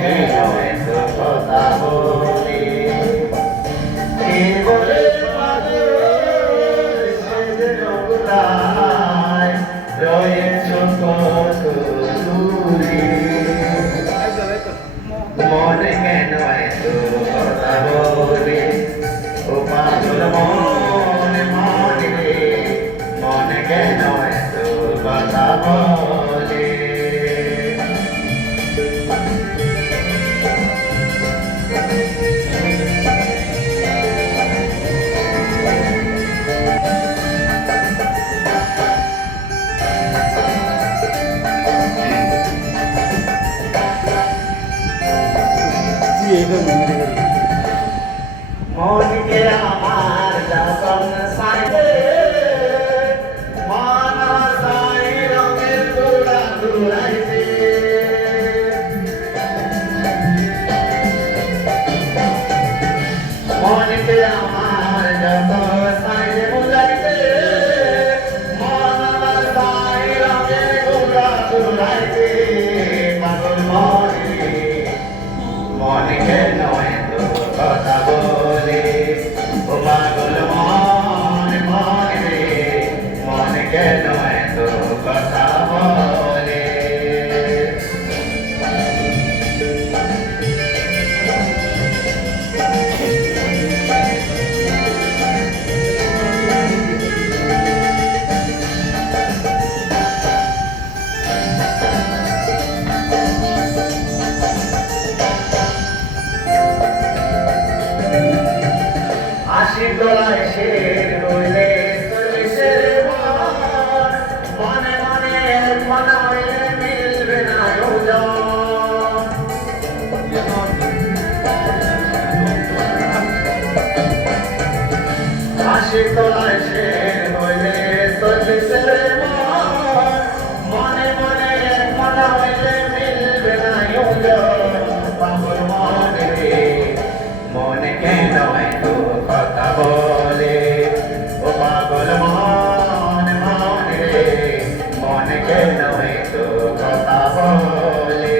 কেন এত কথা বলি কি বলে পাগল সেজে কোথায় রয়েছ কত দূরে মনে কেন এত কথা বলি ও পাগল মনে মনে রে মনে কেন এত কথা বলি মনকে আমার যখন সাইডে মানা সাই রঙের তোড়া ঘুরাইছে মনকে আমার যখন সাইডে বুঝাইছে মানা সাই রঙের তোড়া ঘুরাইছে পাগল মনে কেন এত কথা বলে ও পাগল মনে মনে রে মনে কেন এত কথা বলে গলায় শের হইলে চল্লিশের মনে মনে মনে হইলে মিলবে না আশি গলায় শের হইলে চল্লিশের মনে মনে মনে হইলে মিলবে না পাগল মনে রে মনে কেন এত কথা বলে ও পাগল মনে মনে রে মনে কেন এত কথা বলে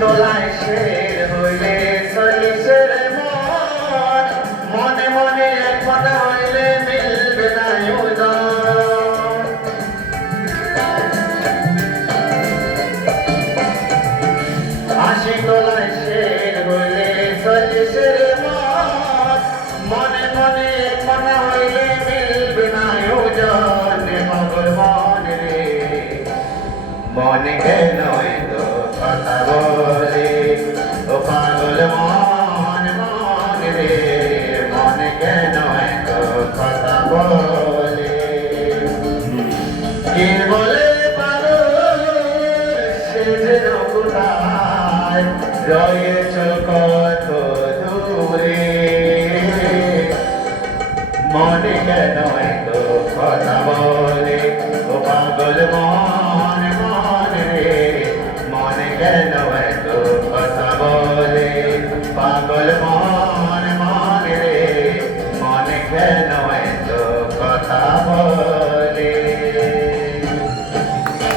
গলায় শের হইলে চল্লিশের মনে মনে কথা হইলে মিলবে না আশি গলায় শের হইলে চল্লিশের মনে মনে কথা হইলে মিলবে না পাগল মনে রে মনে কেন এত কথা বলে ও পাগল মনে মনে রে মনে কেন এত কথা বলে কি বলে পাগল সেজে কোথায় রয়েছ কত দূরে মনে কেন এত কথা বলে ও পাগল মনে মনে রে মনে কেন এত কথা বলে পাগল মনে মনে রে মনে কেন